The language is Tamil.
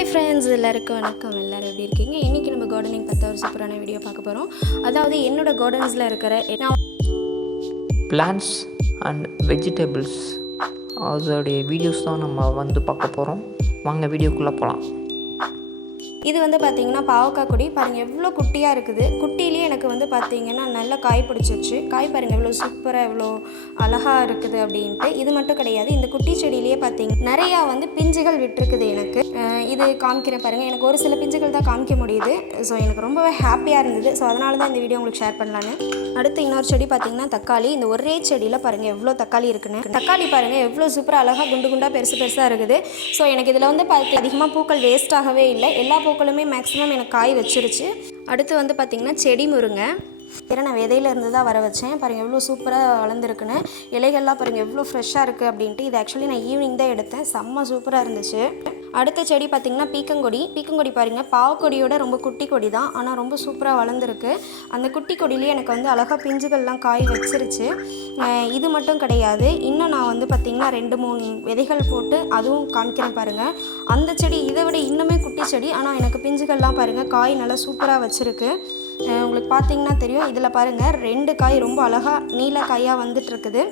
ஹாய் ஃப்ரெண்ட்ஸ், எல்லாருக்கும் வணக்கம். எல்லோரும் எப்படி இருக்கீங்க? இன்றைக்கி நம்ம கார்டனிங் பற்றி ஒரு சூப்பரான வீடியோ பார்க்க போகிறோம். அதாவது என்னோடய கார்டன்ஸில் இருக்கிற பிளான்ட்ஸ் அண்ட் வெஜிடபிள்ஸ் அதோடைய வீடியோஸ் தான் நம்ம பார்க்க போகிறோம். வாங்க வீடியோக்குள்ளே போகலாம். இது பார்த்திங்கன்னா பாவக்காய் கொடி பாருங்கள், எவ்வளோ குட்டியாக இருக்குது. குட்டியிலே எனக்கு பார்த்திங்கன்னா நல்லா காய் பிடிச்சிருச்சு. காய் பாருங்கள் எவ்வளோ சூப்பராக எவ்வளோ அழகாக இருக்குது அப்படின்ட்டு. இது மட்டும் கிடையாது, இந்த குட்டி செடியிலேயே பார்த்திங்கன்னா நிறையா பிஞ்சுகள் விட்டுருக்குது. எனக்கு இது காமிக்கிறேன் பாருங்கள். எனக்கு ஒரு சில பிஞ்சுகள் தான் காமிக்க முடியுது. ஸோ எனக்கு ரொம்பவே ஹாப்பியாக இருந்தது. ஸோ அதனால தான் இந்த வீடியோ உங்களுக்கு ஷேர் பண்ணலான்னு. அடுத்து இன்னொரு செடி பார்த்திங்கன்னா தக்காளி. இந்த ஒரே செடியில் பாருங்கள் எவ்வளோ தக்காளி இருக்குன்னு. தக்காளி பாருங்கள் எவ்வளோ சூப்பராக அழகாக குண்டு குண்டாக பெருசாக இருக்குது. ஸோ எனக்கு இதில் பார்த்து அதிகமாக பூக்கள் வேஸ்ட் ஆகவே இல்லை. எல்லா பூக்களுமே மேக்ஸிமம் எனக்கு காய் வச்சிருச்சு. அடுத்து பார்த்திங்கன்னா செடி முருங்கை. நான் விதையில இருந்து தான் வர வச்சேன். பாருங்கள் எவ்வளோ சூப்பராக வளர்ந்துருக்குன்னு. இலைகள்லாம் பாருங்கள் எவ்வளோ ஃப்ரெஷ்ஷாக இருக்குது அப்படின்ட்டு. இது ஆக்சுவலி நான் ஈவினிங் தான் எடுத்தேன். செம்ம சூப்பராக இருந்துச்சு. அடுத்த செடி பார்த்திங்கன்னா பீக்கங்கொடி பாருங்கள், பாவக்கொடியோட ரொம்ப குட்டி கொடி தான், ஆனால் ரொம்ப சூப்பராக வளர்ந்துருக்கு. அந்த குட்டி கொடியிலே எனக்கு அழகாக பிஞ்சுகள்லாம் காய் வச்சிருச்சு. இது மட்டும் கிடையாது, இன்னும் நான் பார்த்திங்கன்னா 2-3 விதைகள் போட்டு அதுவும் காமிக்கிறேன் பாருங்கள். அந்த செடி இதை விட இன்னுமே குட்டி செடி, ஆனால் எனக்கு பிஞ்சுகள்லாம் பாருங்கள் காய் நல்லா சூப்பராக வச்சுருக்கு. உங்களுக்கு பார்த்திங்கன்னா தெரியும். இதில் பாருங்கள் 2 காய் ரொம்ப அழகாக நீல காயாக வந்துட்டுருக்குது.